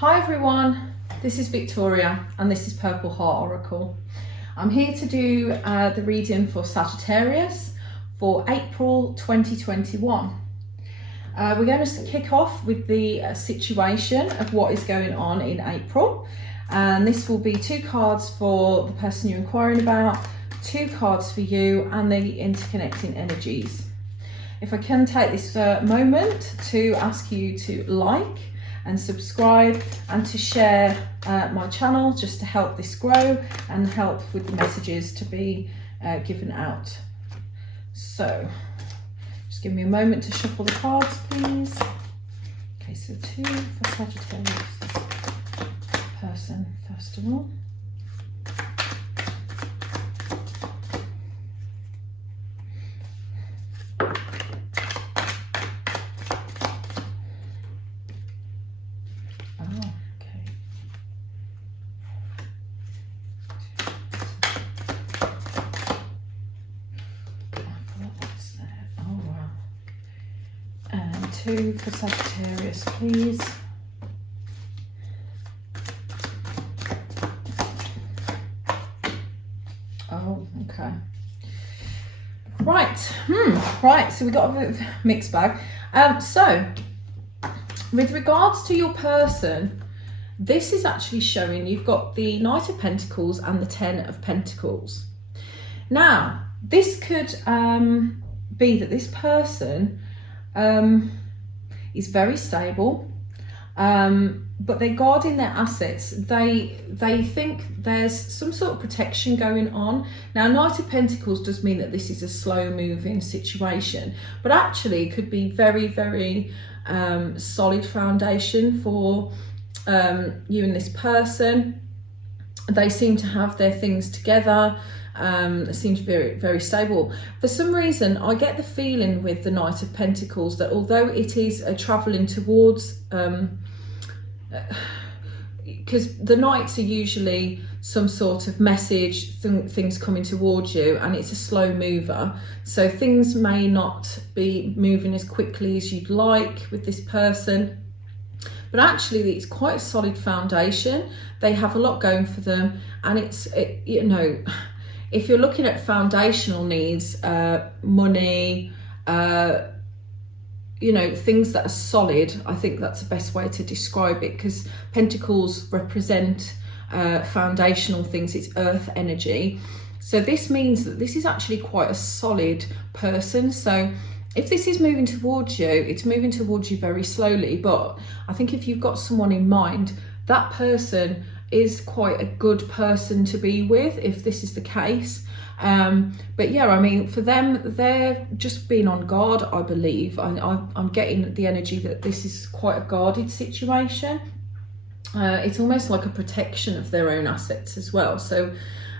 Hi everyone, this is Victoria and this is Purple Heart Oracle. I'm here to do the reading for Sagittarius for April 2021. We're going to kick off with the situation of what is going on in April, and this will be 2 cards for the person you're inquiring about, 2 cards for you, and the interconnecting energies. If I can take this moment to ask you to like and subscribe and to share my channel, just to help this grow and help with the messages to be given out. So just give me a moment to shuffle the cards, please. Okay, so 2 for Sagittarius person first of all. And 2 for Sagittarius, please. Oh, okay. Right. Right. So we got a bit of a mixed bag. So, with regards to your person, this is actually showing you've got the Knight of Pentacles and the 10 of Pentacles. Now, this could be that this person is very stable, but they're guarding their assets. They think there's some sort of protection going on. Now, Knight of Pentacles does mean that this is a slow moving situation, but actually it could be very, very solid foundation for you and this person. They seem to have their things together. It seems very, very stable. For some reason, I get the feeling with the Knight of Pentacles that although it is travelling towards, because the Knights are usually some sort of message, things coming towards you, and it's a slow mover. So things may not be moving as quickly as you'd like with this person. But actually, it's quite a solid foundation. They have a lot going for them, and you know, if you're looking at foundational needs, money, you know, things that are solid, I think that's the best way to describe it, because Pentacles represent foundational things. It's earth energy. So this means that this is actually quite a solid person. So if this is moving towards you, it's moving towards you very slowly. But I think if you've got someone in mind, that person is quite a good person to be with, if this is the case. But yeah, I mean, for them, they're just being on guard, I believe. I'm getting the energy that this is quite a guarded situation. It's almost like a protection of their own assets as well. So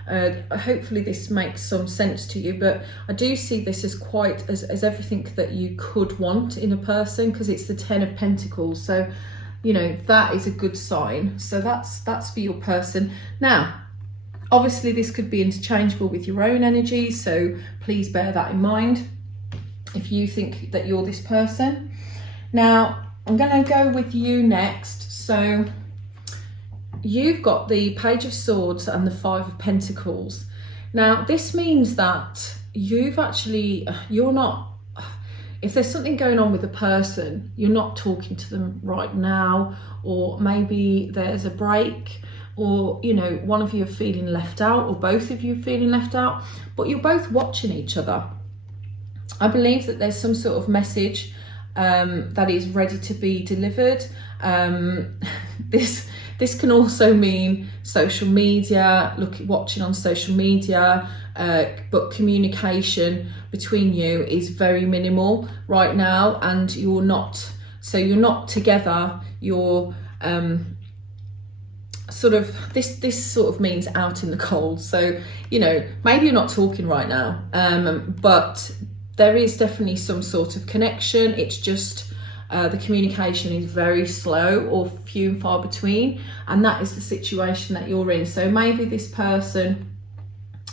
hopefully this makes some sense to you, but I do see this as quite as everything that you could want in a person, because it's the 10 of Pentacles. So, you know, that is a good sign. So that's for your person. Now, obviously this could be interchangeable with your own energy, so please bear that in mind if you think that you're this person. Now, I'm going to go with you next. So you've got the Page of Swords and the 5 of Pentacles. Now, this means that you're not, if there's something going on with a person, you're not talking to them right now, or maybe there's a break, or, you know, one of you are feeling left out, or both of you are feeling left out, but you're both watching each other. I believe that there's some sort of message that is ready to be delivered. This can also mean social media, watching on social media, but communication between you is very minimal right now, and you're not together. You're sort of, this sort of means out in the cold. So, you know, maybe you're not talking right now, but there is definitely some sort of connection. It's just the communication is very slow or few and far between, and that is the situation that you're in. So maybe this person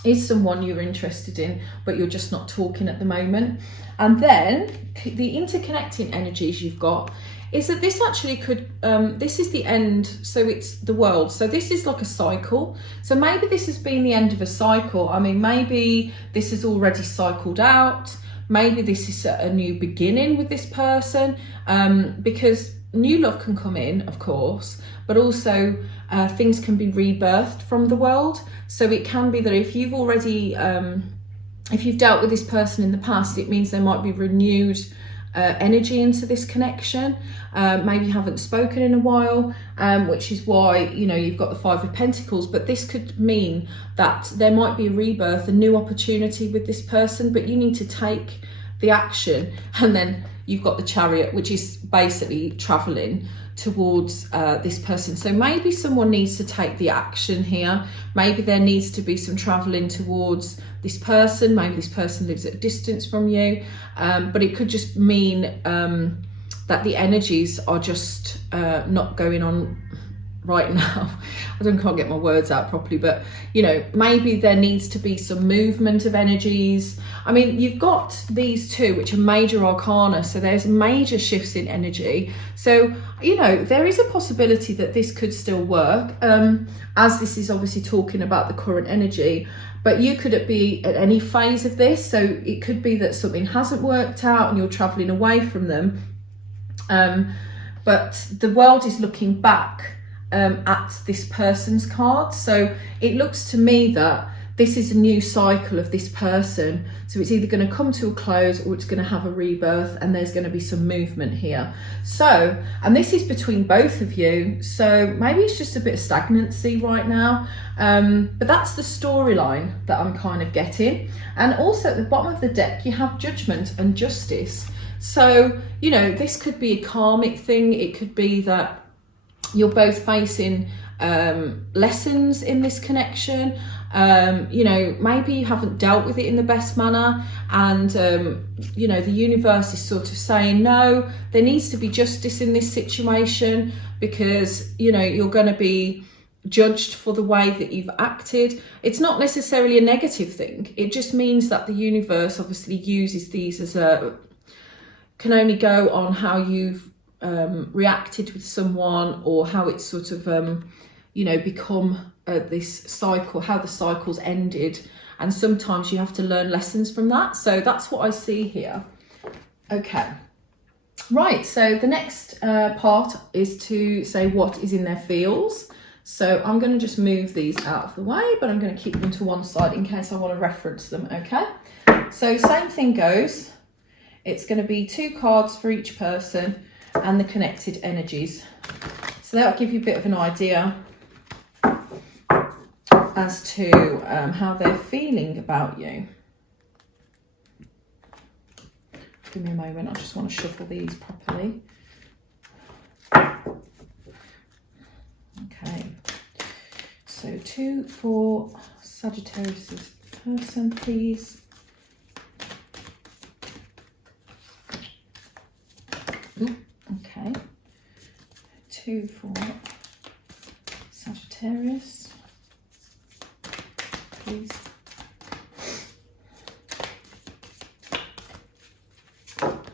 is someone you're interested in, but you're just not talking at the moment. And then the interconnecting energies you've got is that this actually could, this is the end, so it's the world. So this is like a cycle. So maybe this has been the end of a cycle. I mean, maybe this has already cycled out. Maybe this is a new beginning with this person, because new love can come in, of course, but also things can be rebirthed from the world. So it can be that if you've already, if you've dealt with this person in the past, it means there might be renewed energy into this connection. Maybe you haven't spoken in a while, which is why, you know, you've got the Five of Pentacles, but this could mean that there might be a rebirth, a new opportunity with this person, but you need to take the action. And then you've got the Chariot, which is basically traveling towards this person. So maybe someone needs to take the action here. Maybe there needs to be some traveling towards this person. Maybe this person lives at a distance from you, but it could just mean that the energies are just not going on right now. Can't get my words out properly, but you know, maybe there needs to be some movement of energies. I mean, you've got these two, which are major arcana, so there's major shifts in energy. So, you know, there is a possibility that this could still work, as this is obviously talking about the current energy, but you could be at any phase of this. So it could be that something hasn't worked out and you're traveling away from them, but the world is looking back at this person's card. So it looks to me that this is a new cycle of this person. So it's either going to come to a close or it's going to have a rebirth, and there's going to be some movement here. So, and this is between both of you. So maybe it's just a bit of stagnancy right now. But that's the storyline that I'm kind of getting. And also at the bottom of the deck, you have Judgment and Justice. So, you know, this could be a karmic thing. It could be that you're both facing lessons in this connection. You know, maybe you haven't dealt with it in the best manner, and you know, the universe is sort of saying, no, there needs to be justice in this situation, because, you know, you're going to be judged for the way that you've acted. It's not necessarily a negative thing. It just means that the universe obviously uses these as can only go on how you've reacted with someone, or how it's sort of you know, become this cycle, how the cycle's ended, and sometimes you have to learn lessons from that. So that's what I see here. Okay, right, so the next part is to say what is in their fields. So I'm going to just move these out of the way, but I'm going to keep them to one side in case I want to reference them. Okay, so same thing goes. It's going to be 2 cards for each person and the connected energies. So that'll give you a bit of an idea as to how they're feeling about you. Give me a moment, I just want to shuffle these properly. Okay, so 2 for Sagittarius' person, please. Ooh, okay, 2 for Sagittarius, please.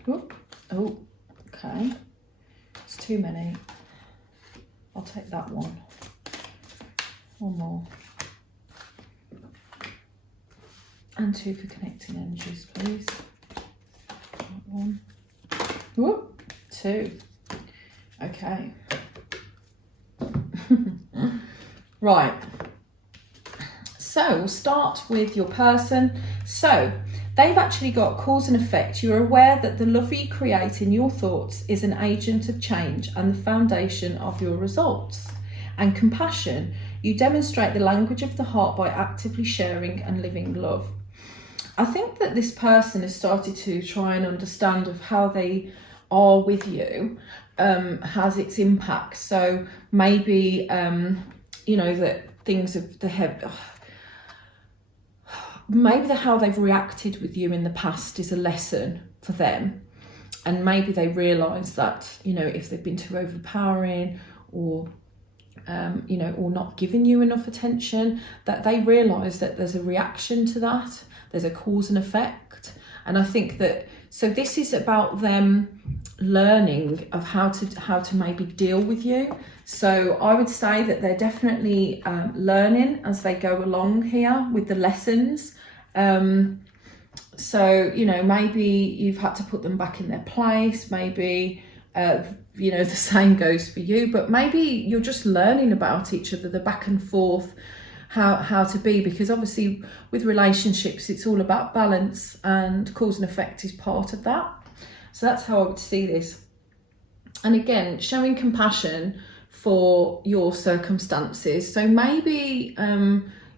Ooh, oh, okay, it's too many. I'll take that one. One more. And 2 for connecting energies, please. That one. Ooh, 2. Okay. Right. So we'll start with your person. So they've actually got cause and effect. You're aware that the love you create in your thoughts is an agent of change and the foundation of your results. And compassion, you demonstrate the language of the heart by actively sharing and living love. I think that this person has started to try and understand of how they are with you has its impact. So maybe, you know, that things of the head, maybe how they've reacted with you in the past is a lesson for them. And maybe they realise that, you know, if they've been too overpowering or you know, or not giving you enough attention, that they realise that there's a reaction to that, there's a cause and effect. And I think that, so this is about them learning of how to maybe deal with you. So I would say that they're definitely learning as they go along here with the lessons. So, you know, maybe you've had to put them back in their place, maybe, you know, the same goes for you, but maybe you're just learning about each other, the back and forth, how to be, because obviously with relationships, it's all about balance, and cause and effect is part of that. So that's how I would see this. And again, showing compassion for your circumstances. So maybe,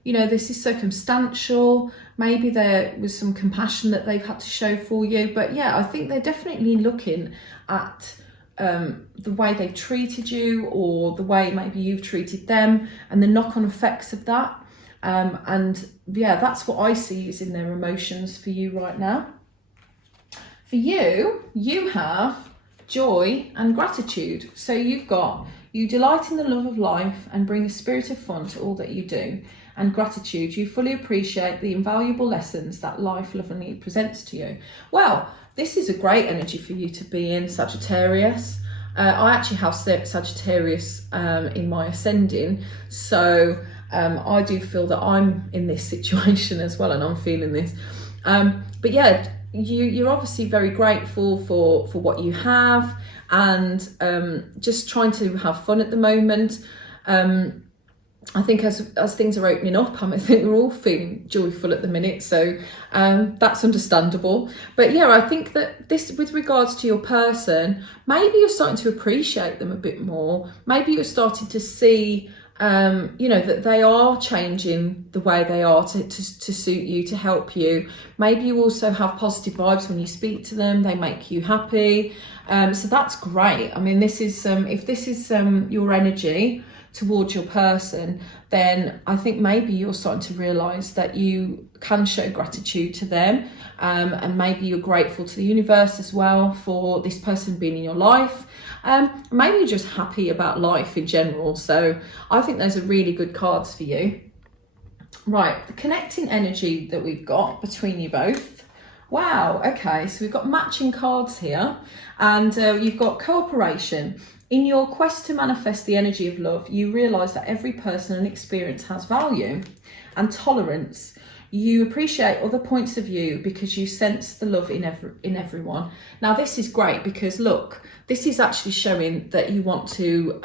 you know, this is circumstantial. Maybe there was some compassion that they've had to show for you. But yeah, I think they're definitely looking at the way they've treated you, or the way maybe you've treated them, and the knock-on effects of that. And yeah, that's what I see is in their emotions for you right now. For you, you have joy and gratitude. So you've got, you delight in the love of life and bring a spirit of fun to all that you do. And gratitude, you fully appreciate the invaluable lessons that life lovingly presents to you. Well, this is a great energy for you to be in, Sagittarius. I actually have Sagittarius in my ascending, so I do feel that I'm in this situation as well, and I'm feeling this. But yeah, you're obviously very grateful for what you have, and just trying to have fun at the moment. I think as things are opening up, I think we're all feeling joyful at the minute, so that's understandable. But yeah, I think that this, with regards to your person, maybe you're starting to appreciate them a bit more. Maybe you're starting to see, you know, that they are changing the way they are to suit you, to help you. Maybe you also have positive vibes when you speak to them. They make you happy. So that's great. I mean, this is if this is your energy towards your person, then I think maybe you're starting to realise that you can show gratitude to them, and maybe you're grateful to the universe as well for this person being in your life. Maybe you're just happy about life in general. So I think those are really good cards for you. Right, the connecting energy that we've got between you both. Wow, okay, so we've got matching cards here, and you've got cooperation. In your quest to manifest the energy of love, you realise that every person and experience has value. And tolerance. You appreciate other points of view because you sense the love in everyone. Now, this is great because, look, this is actually showing that you want to,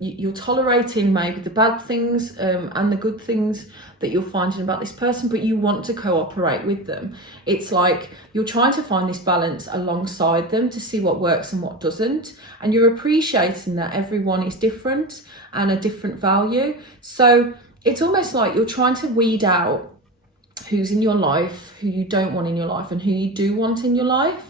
you're tolerating maybe the bad things and the good things that you're finding about this person, but you want to cooperate with them. It's like you're trying to find this balance alongside them to see what works and what doesn't. And you're appreciating that everyone is different and a different value. So it's almost like you're trying to weed out who's in your life, who you don't want in your life, and who you do want in your life.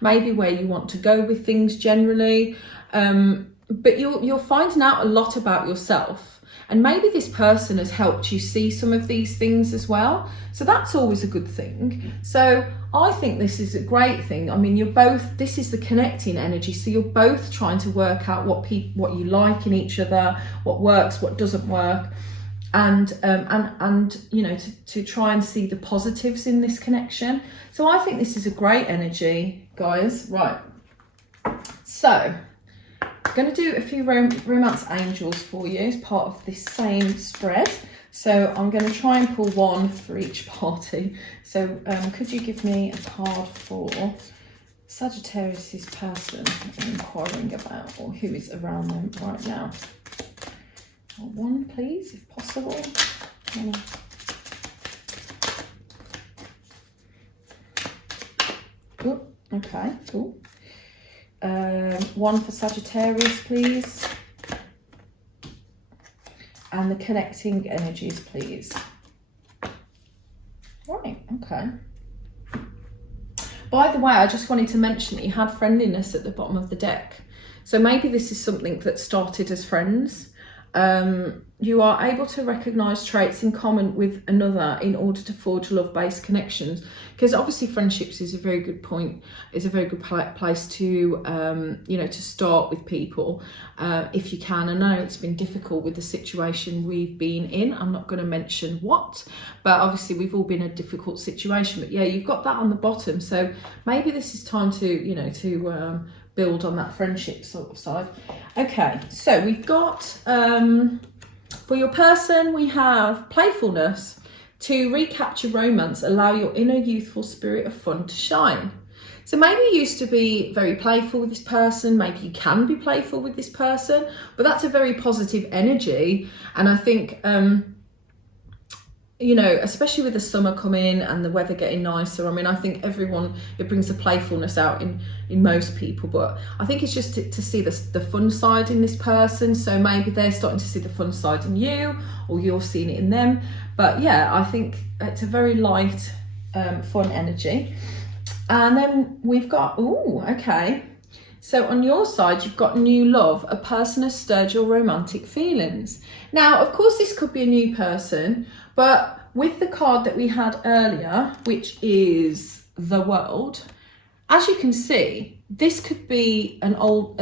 Maybe where you want to go with things generally. But you're finding out a lot about yourself. And maybe this person has helped you see some of these things as well. So that's always a good thing. So I think this is a great thing. I mean, you're both, this is the connecting energy. So you're both trying to work out what you like in each other, what works, what doesn't work. And you know, to try and see the positives in this connection. So I think this is a great energy, guys. Right. So I'm going to do a few romance angels for you as part of this same spread. So I'm going to try and pull one for each party. So could you give me a card for Sagittarius's person inquiring about, or who is around them right now? One, please, if possible. Oh, okay, cool. One for Sagittarius, please. And the connecting energies, please. Right, okay. By the way, I just wanted to mention that you had friendliness at the bottom of the deck. So maybe this is something that started as friends. you are able to recognize traits in common with another in order to forge love-based connections, because obviously friendships is a very good point, is a very good place to you know, to start with people if you can. I know it's been difficult with the situation we've been in. I'm not going to mention what, but obviously we've all been in a difficult situation. But yeah, you've got that on the bottom, so maybe this is time to, you know, to build on that friendship sort of side. Okay, so we've got for your person, we have playfulness. To recapture romance, allow your inner youthful spirit of fun to shine. So maybe you used to be very playful with this person, maybe you can be playful with this person, but that's a very positive energy. And I think, you know, especially with the summer coming and the weather getting nicer, I mean, I think everyone, it brings the playfulness out in most people, but I think it's just to see the fun side in this person. So maybe they're starting to see the fun side in you, or you're seeing it in them. But yeah, I think it's a very light, fun energy. And then we've got, ooh, okay. So on your side, you've got new love. A person has stirred your romantic feelings. Now, of course, this could be a new person, but with the card that we had earlier, which is the World, as you can see, this could be an old,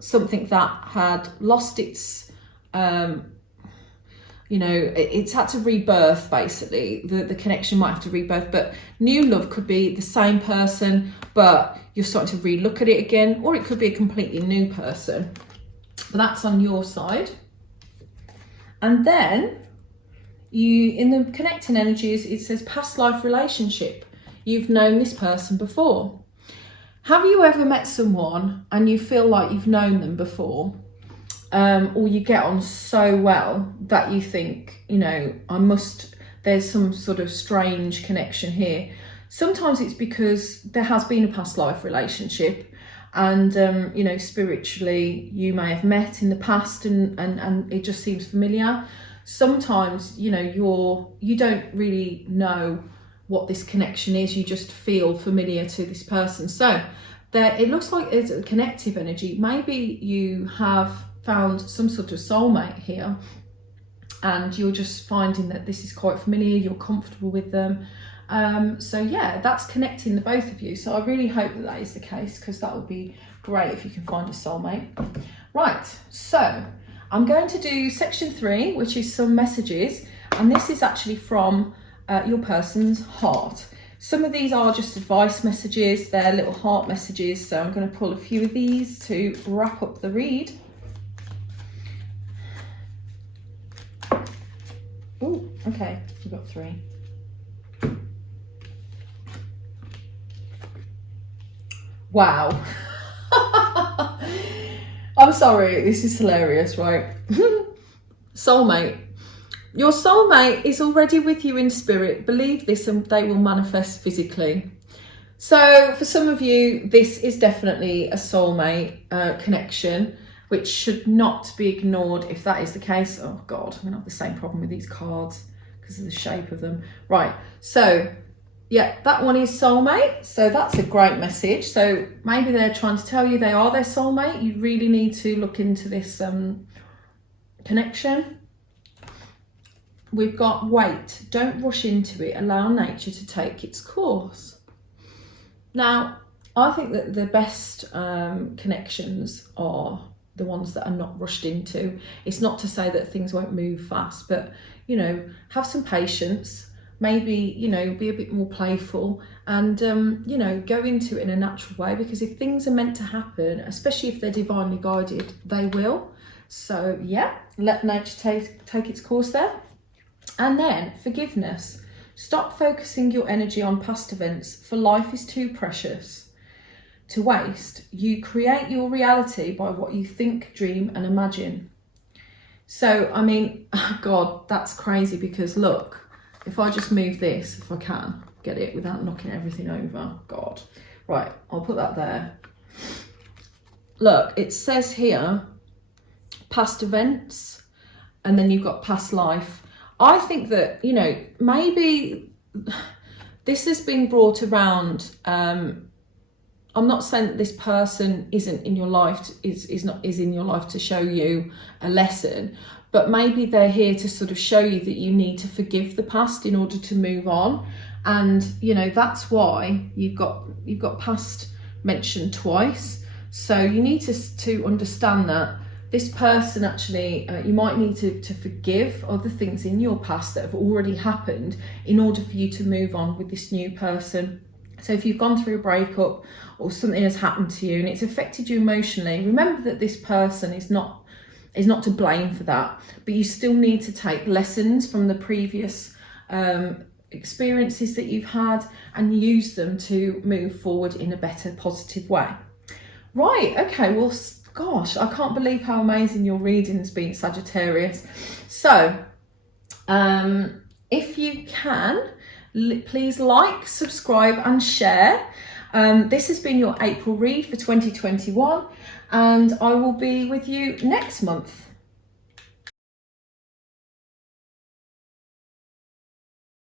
something that had lost its, you know, it's had to rebirth, basically. The connection might have to rebirth, but new love could be the same person, but you're starting to relook at it again, or it could be a completely new person. But that's on your side. And then in the connecting energies, it says past life relationship. You've known this person before. Have you ever met someone and you feel like you've known them before? Or you get on so well that you think, you know, there's some sort of strange connection here. Sometimes it's because there has been a past life relationship, and you know, spiritually you may have met in the past, and it just seems familiar. Sometimes, you know, you don't really know what this connection is, you just feel familiar to this person. So there, it looks like it's a connective energy. Maybe you have found some sort of soulmate here, and you're just finding that this is quite familiar, you're comfortable with them. So yeah, that's connecting the both of you. So I really hope that is the case, because that would be great if you can find a soulmate. Right, so I'm going to do section 3, which is some messages, and this is actually from your person's heart. Some of these are just advice messages, they're little heart messages, so I'm going to pull a few of these to wrap up the read. Oh, okay, we've got 3. Wow. I'm sorry, this is hilarious, right? Soulmate. Your soulmate is already with you in spirit. Believe this and they will manifest physically. So for some of you, this is definitely a soulmate connection, which should not be ignored if that is the case. Oh God, I'm gonna have the same problem with these cards because of the shape of them. Right, so yeah, that one is soulmate. So that's a great message. So maybe they're trying to tell you they are their soulmate. You really need to look into this connection. We've got wait, don't rush into it, allow nature to take its course. Now, I think that the best connections are the ones that are not rushed into. It's not to say that things won't move fast, but, you know, have some patience, maybe, you know, be a bit more playful, and, you know, go into it in a natural way, because if things are meant to happen, especially if they're divinely guided, they will. So yeah, let nature take its course there. And then forgiveness. Stop focusing your energy on past events, for life is too precious to waste. You create your reality by what you think, dream and imagine. So, I mean, God, that's crazy, because look, if I just move this, if I can get it without knocking everything over, God. Right, I'll put that there. Look, it says here, past events, and then you've got past life. I think that, you know, maybe this has been brought around I'm not saying that this person isn't in your life, is in your life to show you a lesson, but maybe they're here to sort of show you that you need to forgive the past in order to move on. And you know, that's why you've got past mentioned twice. So you need to understand that this person actually, you might need to forgive other things in your past that have already happened in order for you to move on with this new person. So if you've gone through a breakup or something has happened to you and it's affected you emotionally, remember that this person is not to blame for that, but you still need to take lessons from the previous experiences that you've had and use them to move forward in a better, positive way. Right, okay, well, gosh, I can't believe how amazing your reading's been, Sagittarius. So, if you can, please like, subscribe and share. This has been your April read for 2021, and I will be with you next month.